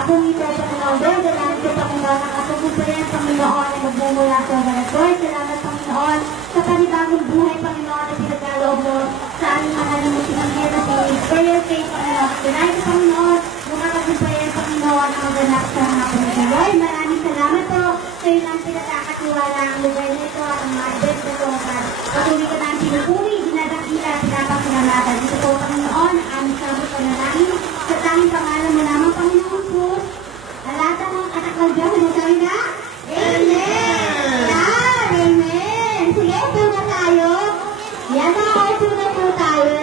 apong ito, Panginoon. Salamat po, Panginoon, ang apong ito yan, Panginoon, na magmumula sa Lord. Salamat, Panginoon, sa panibagong buhay, Panginoon, na pinagkaloob mo sa aming mga namutinang hirap na for your faith, Panginoon. Tonight, Panginoon, mga kapagpayan, Panginoon, ang maganap sa mga Panginoon. Lord, maraming salamat po sa iyo lang pinagkakatiwala ang lugar nito at ang mga event na ito. Patuloy ka na pinupuri, dinadakila, pinapasalamatan. Ito po, Panginoon, ang aming sabot pa na namin. Sa tanging pangalan mo naman, Panginoon po. Alata ng katakal dyan, sinasabi na? Amen! Yan, amen! Sige, ito na tayo. Yan na, ito na po tayo.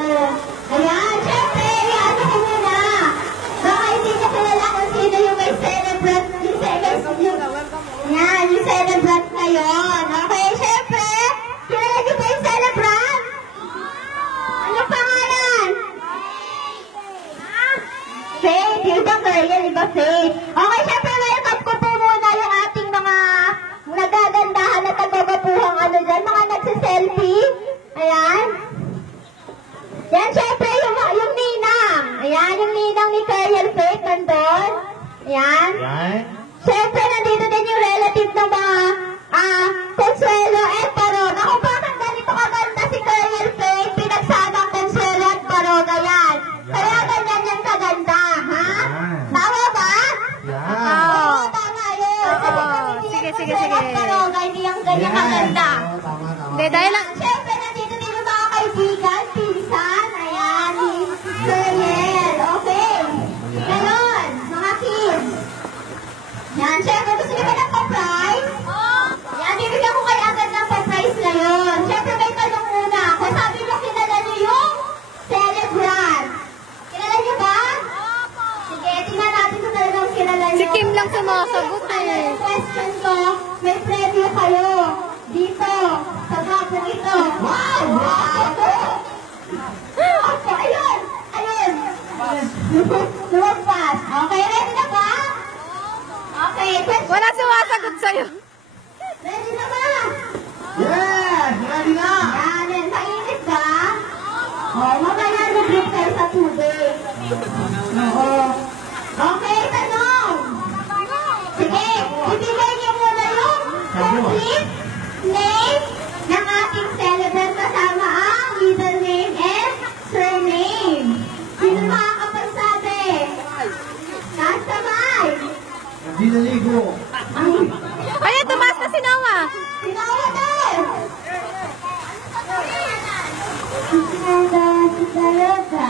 Ayan, syempre, ano ko muna. Baka hindi ka kilala kung sino yung may celebrant. Yan, yung celebrant ngayon. Okay, syempre, kilala niyo ba yung celebrant? Ano pangalan? Faith, yung ba girl, iba Faith. Okay, syempre, welcome ko po muna yung ating mga nagagandahan at nagbabapuhang ano dyan, mga nagsiselfie. Ayan. Yan, syempre, yung ninang. Ayan, yung ninang ni Colonel Faith nandun. Ayan. Syempre, nandito din yung relative ng mga Consuelo at Baroga. Kung bakit ganito kaganda si Colonel Faith, pinagsamang Consuelo at Baroga yan. Kaya ganyan yung kaganda, ha? Tama ba? Oo, tama yun. Sige. At Baroga, hindi yung ganyan kaganda. Hindi, dahil lang... Syempre, nandito din yung mga kaibigan, pinsan. Ayan, ni Colonel. Okay. Ganon, mga kids. Yan, syempre, gusto niyo ba ng pa-prize? Yan, bibigyan ko kayo agad ng pa-prize ngayon. Syempre, may tanong muna ako. Sabi mo, kilala niyo yung celebrant. Kilala niyo ba? Sige, tingnan natin kung talagang kilala niyo. Si Kim lang sumasagot eh. Ang question ko, may premyo kayo. Dito, sa bago ito. Wow! Opo, ayun! Ayun! Lumagpas. Okay, ready na ba? Okay, question. Wala sumasagot sa'yo. Ready na ba? Yes! Ready na! Yan, mainit ba? Oo, mamaya nag-group kayo sa tubig. Oo. Okay, tanong. Sige, ibigay niyo muna yung complete name ng ating celebrant kasama ang middle name and surname. Sino makakapagsabi? Kasabay. Hindi naligo. Ayan, tumaas na si Noah. Sinawa din! Si Dayoga.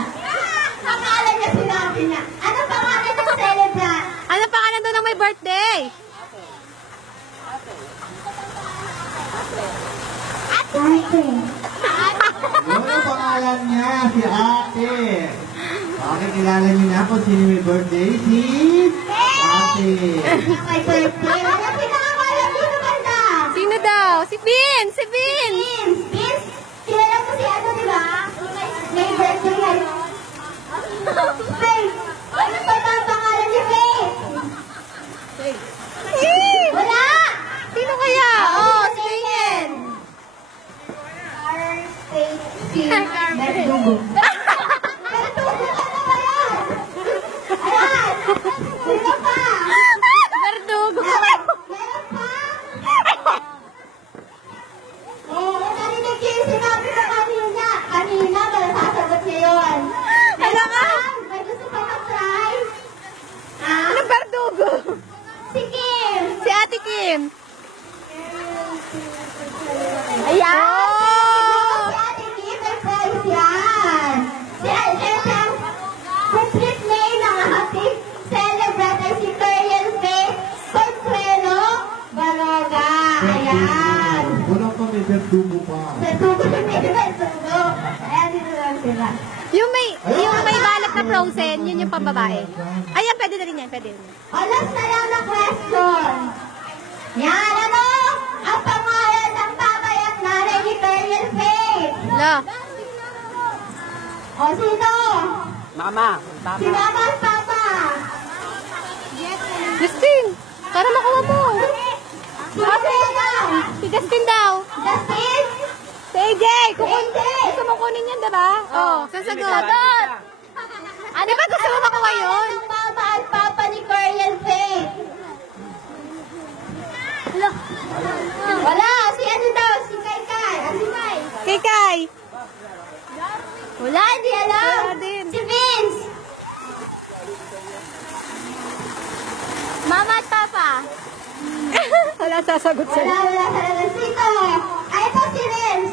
Pangalan niya sinabi niya. Ano pangalan ng celebrant? Ano pangalan doon ng may birthday? Ate. Yun ang pangalan niya, si Ate. Okay, kilala niyo na kung sino may birthday? Si Ate. May birthday. Ano pinakawalan mo naman na? Sino daw? Si Vin! Si Vin! Vince, kilala mo si ano, di ba? May birthday ngayon. Faith, ano pa ba ang pangalan ni Faith? Wala! Sino kaya? Oh, si Vin! Faith, si Berdugo. Berdugo, ano ba yan? Ayan! Sino pa? Verdugo! Meron pa? Oo, narinig ko yung sinabi ko kanina. Kanina, sasagot niya yun. Ano ka? May gusto pa mag-try? Ah? Ano Verdugo? Si Kim! Si Ate Kim! Ayan! Oh! Si Ate Kim, may prize yan! Si ang complete name ng ating celebrant ay si Colonel Faith Consuelo Baroga. Ayan! Walang pa may berdugo pa. Berdugo na may berdugo. Ayan, dito lang sila. Yung may balak na frozen, yun yung pambabae. Ayan, pwede na rin yan, pwede rin. Alas na lang na question. Yan, ano? Ang pangalan ng tatay at nanay ni Colonel Faith. No. O, sino? Mama. Si Mama at Papa. Justin! Para makuha mo. Sino? Si Justin daw. Justin? Si AJ! AJ! Gusto mo kunin yan, diba? Oo. Sasagot. Ano ba gusto mo makuha yun? Ang Mama at Papa ni Colonel sasagot Wala, sa'yo. wala talaga. Sino? Ay, ito si Renz.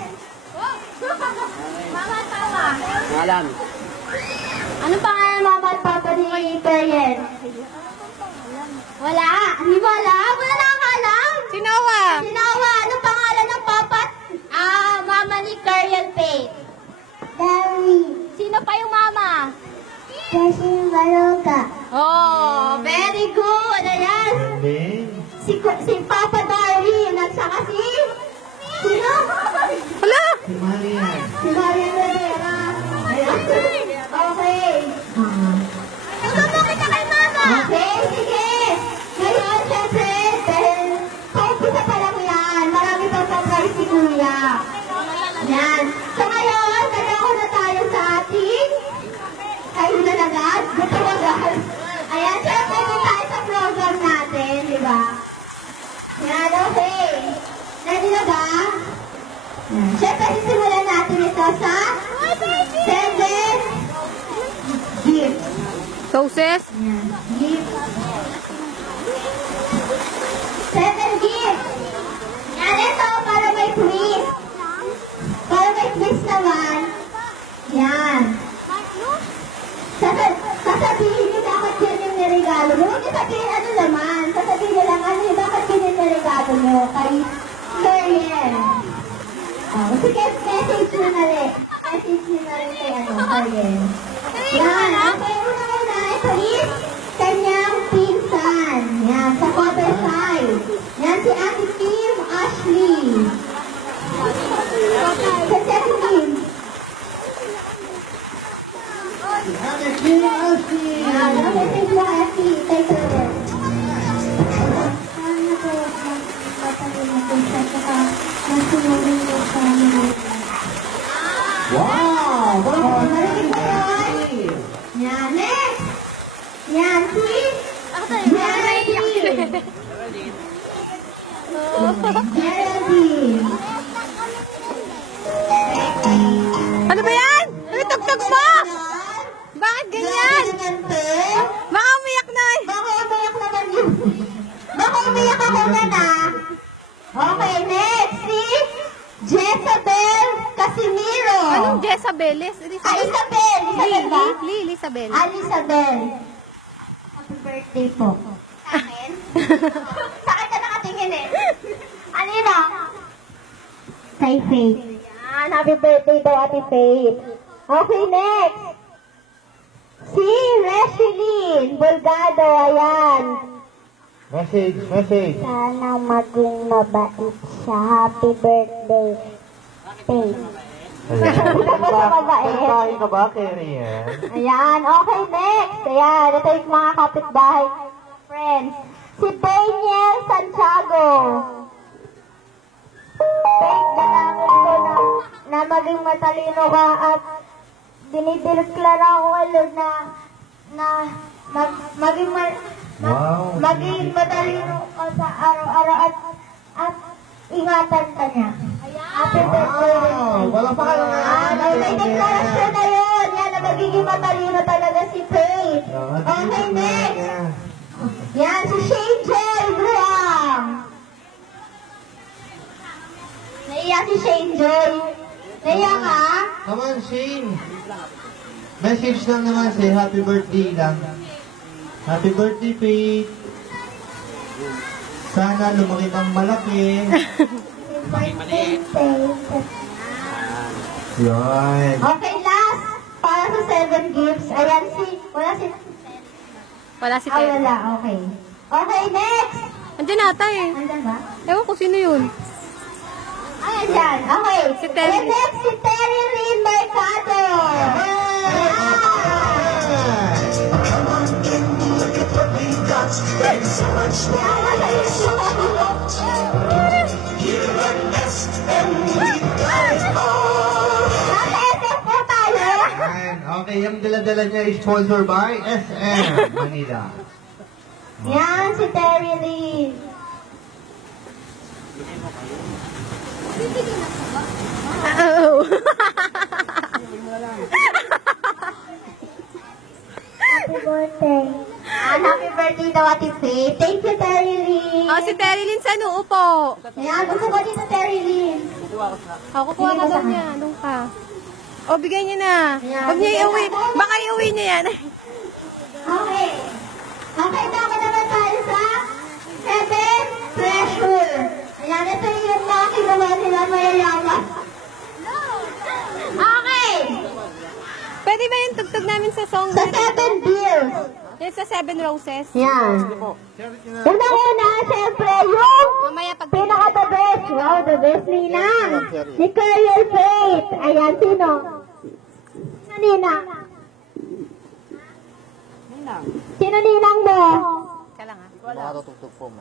Mama, tama. Alam. Anong pangalan mama at papa ni Periel? Wala. Hindi mo alam? Wala na ang alam. Sinawa. Sinawa, anong pangalan ng papa at mama ni Periel Pate? Dari. Sino pa yung mama? Kasi Maroka. Oh, very good. Ayan. Galing. Si Papa Darwin at saka sino? Hala! Si Marian. Si Marian Rivera. Ayan. Okay. Tugtog mo kita kay Mama. Okay, sige. Ngayon, syempre, dahil paumpisa pa lang yan, marami pang surprise si Kuya. Yan. So ngayon, nagako na tayo sa ating kayo na agad, gusto agad. Ayan, syempre, kung tayo sa program natin, di ba? Yan, okay. Ready na ba? Yan. Syempre, sisimulan natin ito sa 7 gifts. Sauces. Yan, gifts. 7 gifts. Yan, ito, para may twist. Para may twist naman. Yan. Sasabihin niyo bakit yun yung niregalo mo. Huwag niyo sabihin ano naman. Sasabihin niyo lang ano yung bakit yun yung niregalo mo kay Suriel. Oh, sige, message nyo na rin. Message nyo na rin kay Suriel. Yan, okay, una-una, ito is kanyang pinsan. Yan, sa other side. Yan, si Ate Kim Ashley. Sa Ate Kim. Ate Kim Ashley. Yan, message mo kay Ate Suriel. Wow! Wow! Marinig ba yun? Yan, next! Yan, si Geraldine! Geraldine! Ano ba yan? Ano tugtog mo? Bakit ganyan? Baka umiyak na eh. Baka umiyak naman yun. Baka umiyak ako na na. Okay, next, si Jezabel Casimiro. Anong Jezabel? Isabel! Isabel ba? Isabel. Isabel. Happy birthday po. Sa akin? Sa akin ka nakatingin eh. Anina? Kay Faith. Yan, happy birthday daw Ate Faith. Okay, next. Si Reshiline Bulgado, ayan. Message, message. Sana maging mabait siya. Happy birthday, Faith. Babae ka ba, Kerry? Ayan, okay, next. Ayan, ito yung mga kapitbahay. Friends. Si Daniel Santiago. Faith, dalangin ko na maging matalino ka at dinideklara ko, Lord, Wow. maging matalino ka sa araw-araw at ingatan ka niya. Happy birthday. Wow! Wala pa ka lang May deklarasyon na yun. Yan, na magiging matalino talaga si Faith. Okay, next. Yan, si Shane Joy Bruang. Naiyak si Shane Joy. Naiyak ka? Come on, Shane. Message lang naman, say happy birthday lang. Happy birthday, Faith. Sana lumaki pang malaki. Yan. Okay, last. Para sa 7 gifts. Ayan, Wala si Ah, Terry. wala. Okay. Okay, next. Andiyan ata eh. Andan ba? Ewan ko sino yun. Ayan dyan. Okay. Si Terry. And next, si Terry Rin Mercado. Nasa-SF po tayo. Yan. Okay, yung dala-dala niya is sponsored by SM Manila. Yan, si Terry Rin. Oo. Happy birthday. Ayan, happy birthday daw, Ate Faith. Thank you, Terry Lynn. Oh, si Terry Lynn sa noo po. Ayan, gusto ko dito, Terry Lynn. Kukuha ka daw niya. Doon ka. O, bigay niya na. Huwag niya iuwi. Baka iuwi niya yan. Okay. Okay, dapat naman tayo sa 7 pressure. Ayan, ito yung mga kinuha nila mayayaman. Okay. Pwede ba yung tugtog namin sa song? Sa 7 beers. Yan sa 7 roses. Yan. Unang-una, siyempre, yung Mamaya pag... pinaka-the best. Wow, the best ninang. Ni Career Faith. Ayan, sino? Sino ninang? Sino ninang mo? Ka lang ha. Makatutugtog po mo.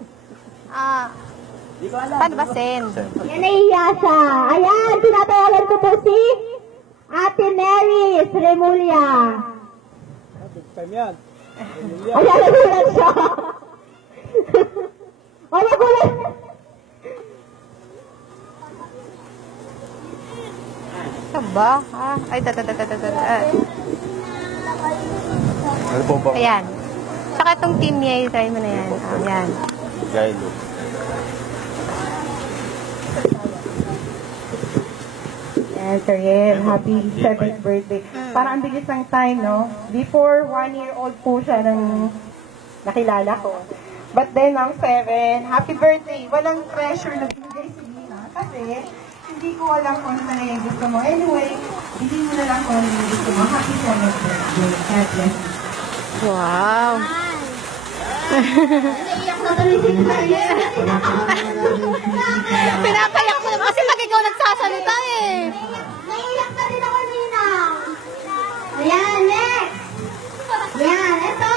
Paano ba, Sen? Yan nahiya siya. Ayan, tinatawagan ko po si Ate Neris Remulia. Ayan, nagulat siya. O, nagulat. Ito ba? Ay, Ano po ba? Ayan. Saka itong team niya, try mo na yan. Ayan. Gailo. Yes, Ariel, happy 7th birthday. Parang ang bilis ng time, no? Before 1-year-old po siya nang nakilala ko. But then, ang 7, happy birthday. Walang pressure na binigay si Nina. Kasi, hindi ko alam kung ano na yung gusto mo. Anyway, hindi mo na lang kung ano yung gusto mo. Happy 7th birthday. God bless you. Wow. Naiyak na tuloy si Career. Pinapayak mo naman kasi pag ikaw nagsasalita eh. Naiyak na din ako, ninang. Ayan, next. Yan, ito.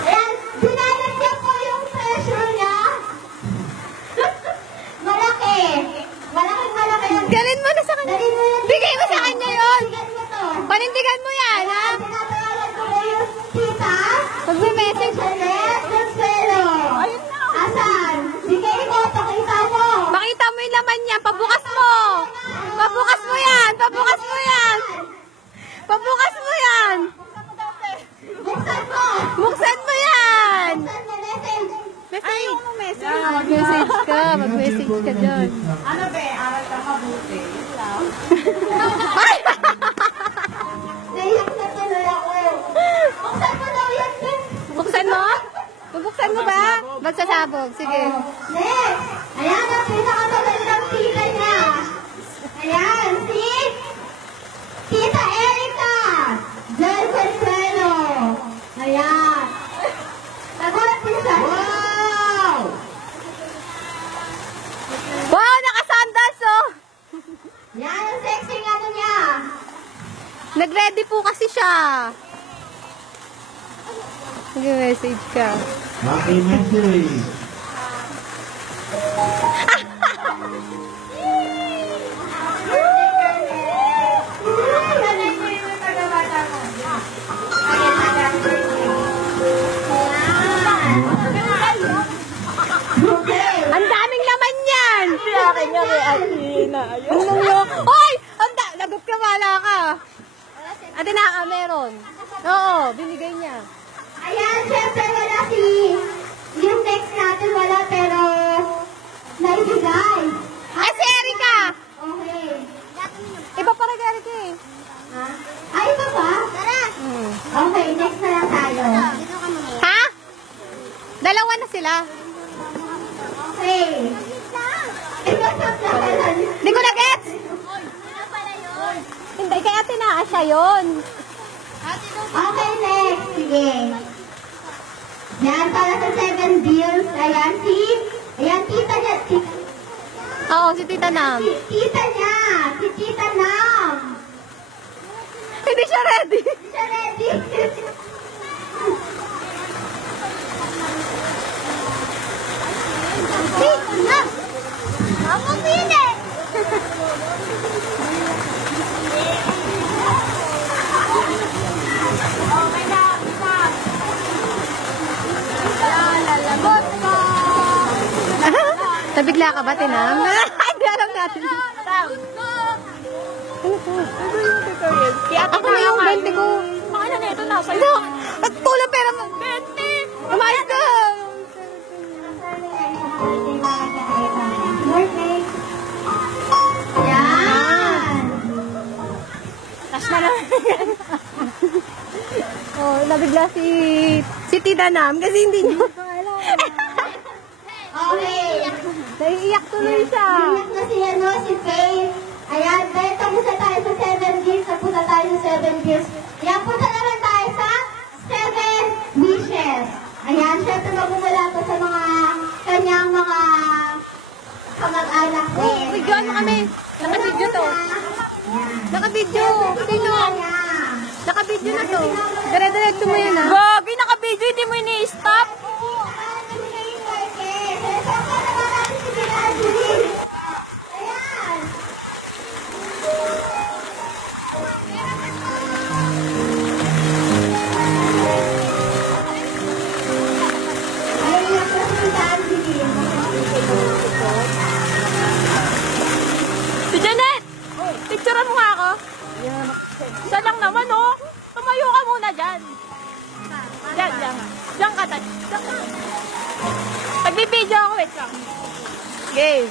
Ayan, dinalag niya po yung pressure niya. Malaki. Malaki yun. Galin mo na sa kanya. Dalhin mo yun. Bigay mo sa kanya yun. Bigyan mo to. Panindigan mo yan, ha? Tinatawagan ko na yung tita. Magme-message. Jeanette Consuelo. Asan? Sige, ikaw, pakita mo. Makita mo yung laman niya. Pabukas mo. Pabukas mo yan. Pabukas mo yan. Pabukas mo yan. Buksan mo. Buksan mo yan. Buksan mo, message. Ay, mag-message ka. Mag-message ka dyan. Ano be, aral ka mabuti. Ay! Naiyak na tuloy ako. Buksan mo daw yan, sis. Buksan mo? Bubuksan mo ba? Magsasabog. Sige. Next. Ayan ang pinakatagandang tita niya. Ayan, si Tita Erica. Joy Consuelo. Ayan. Nagulat din siya. Wow! Wow, naka-sandals oh! Yan ang sexy ano niya. Nag-ready po kasi siya. Nag-message ka. Happy message. Ang daming laman yan! Akin niya kay Athena. Hoy! Lagot ka, wala ka. Ate na, meron. Oo, binigay niya. Ayan, syempre wala si... Yung text natin wala pero... Naibigay. Ay, si Erika! Okay. Iba pa rin Erika eh. Ha? Ay, ito ba? Tara. Okay, next na lang tayo. Ha? Dalawa na sila. Okay. Hindi ko na-gets. Hindi, kay ate na siya yun. Okay, next. Sige. Yan, para sa 7 bills. Ayan, ayan, tita niya. Oo, si Tita Nam. Tita niya. Si Tita Nam. Hindi siya ready. Siya ready. Ako pili. Lalagot ko. Nabigla ka ba, Tinam? Hindi alam natin. Ako na yung 20 ko. Pakala na ito, nasa iyo. At kulang pera mo. 20! Umayos ka! Birthday. Yan. Cash na lang. Oh, nabigla si Tita Nam kasi hindi niyo Okay. naiiyak tuloy siya. Iyak na si, si Faith. Ayan, dahil tapos na tayo sa 7 gifts, tapos na tayo sa 7 gifts. Ayan, punta naman tayo sa 7 wishes. Ayan, syempre magmumula to sa mga kanyang mga kamag-anak din. Bigyan mo kami. Naka-video to. Naka-video. Sino? Naka-video na to. Dire-diretso mo yun, ha? Gogi, naka-video. Hindi mo ini-stop. Ayan. Ayan, kasi sa Angeline. Si Janet! Picturean mo nga ako. Isa lang naman, oh. Tumayo ka muna dyan. Dyan, dyan. Dyan ka, dyan ka. Nagbibideo ako, wait lang. Game.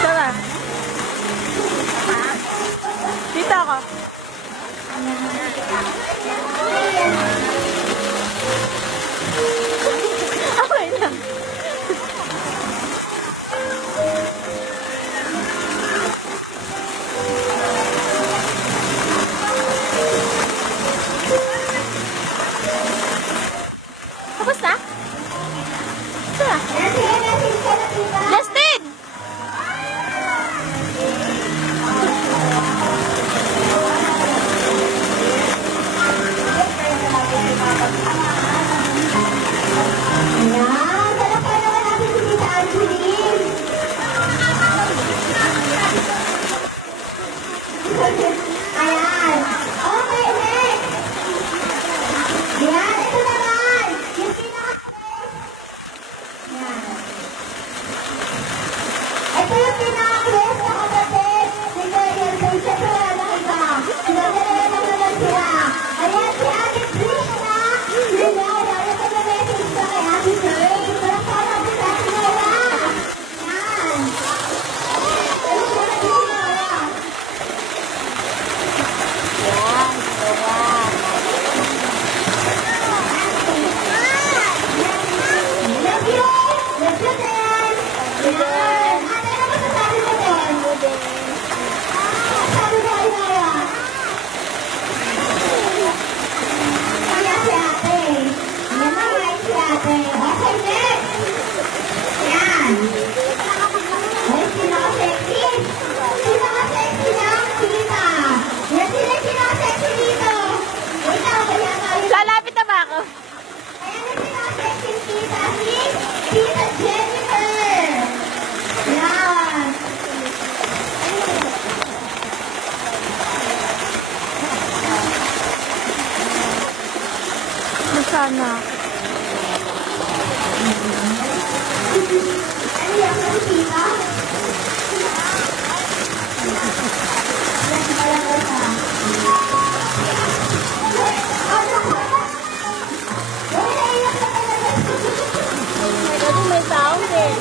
Tara. Dito ako. Okay lang. Tapos na? Tara. Justin! Ayan, talapan naman natin si Tita Angeline. Ayan. Okay, next. Ayan, ito naman. Yung Ayan. Ito yung pinaka-quest na kapatid. Dito yung siyempre wala na iba. Sinadala naman sila. Ayan, si Ate Krishna. Rinara, ito na message na kay Ate Grace. Palakpan natin sa Ate Nora. Ayan. Ano siya na Ate Nora? Love you! Love you din! Ayan. Ate, ano masasabi mo din? Sabi mo, Inara. Kaya si ate. Ayan na, right si ate. Okay, next. Ayan. Ay, pinaka-sexy. Pinaka-sexy lang, tita. Yan sila yung pinaka-sexy dito. Wait lang, kaya tayo. Lalapit na ba ako? Ayan yung pinaka-sexy tita. Si Tita Jennifer. Ayan. Masana. Ano yan, si tita? Yan pala ko siya. Uy, naiyak na talaga. Kasi may sound eh.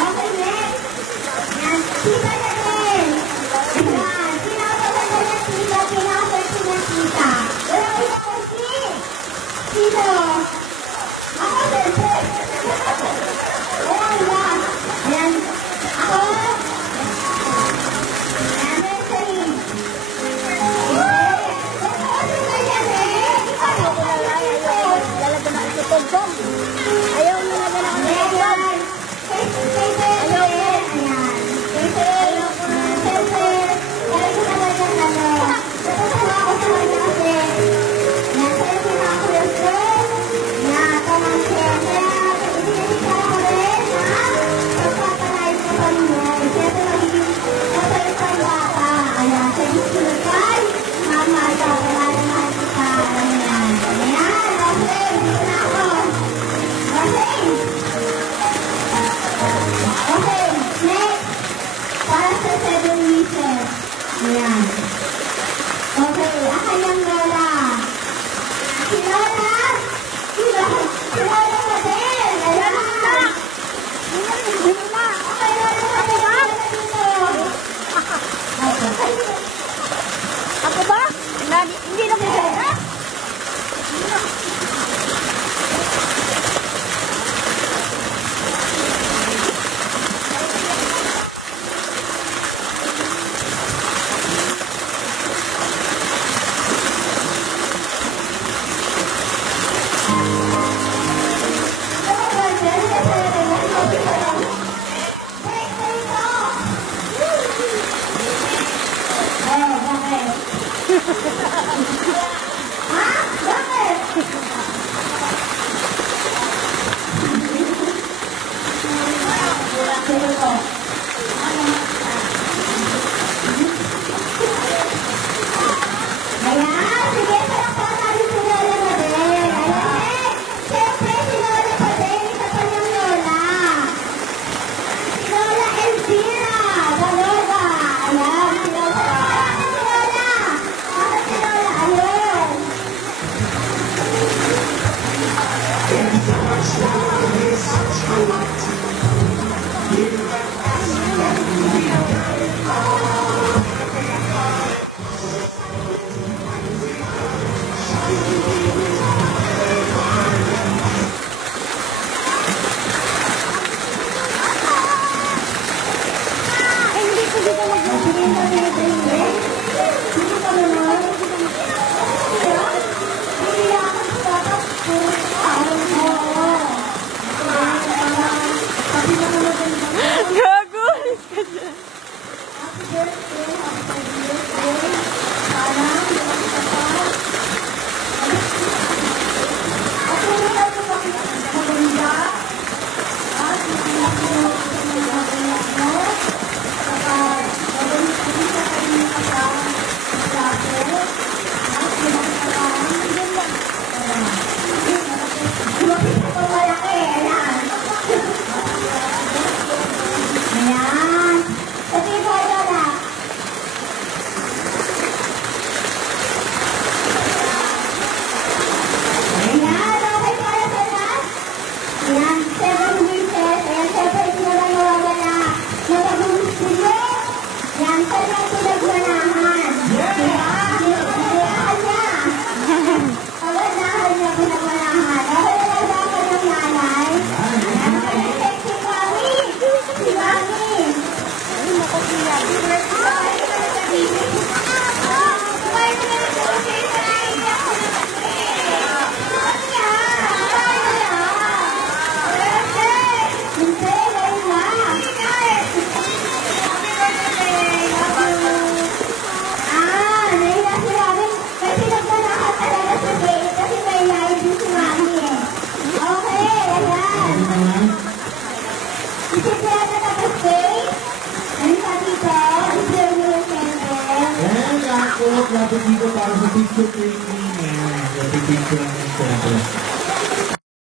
Okay, next. Yan, tita na din. Yan, pinakasabi na tita, pinakasabi na tita. Wala ko na kasi. Tito. Ako, siyempre. Ayan, ba? Ayan. Ako. Ayan, wishes. Ayan. Okay, ang kanyang lola. Si Lola! Si Lola! Si Lola Patel! Ayan. Okay, Lola Patel. Dito. Ako ba? Hindi na mo. Ayan, sige, sarap po sabi si Lola Patel. Ayan, siyempre si Lola Patel, isa pa niyang Lola. Si Lola Elvira, the Lola. Ayan, si Lola. Si Lola. Bakit si Lola? Ayun. Gago! Ayan. Kasi po, Lola. Ayan, okay para sa lahat. Ayan, 7 wishes. Ayan, syempre, hindi na lang nawawala. Nagagulustilo. Ayan, kanyang pinagmanahan. Diba? Pinagmanahan niya. Pagmanahan niya, pinagmanahan. Okay na lang sa kanyang nanay. Ayan, kanyang sexy mami. Si mami. Ayan, ako, lapit dito para sa picture taking. Ayan, lapit picture ang siyempre.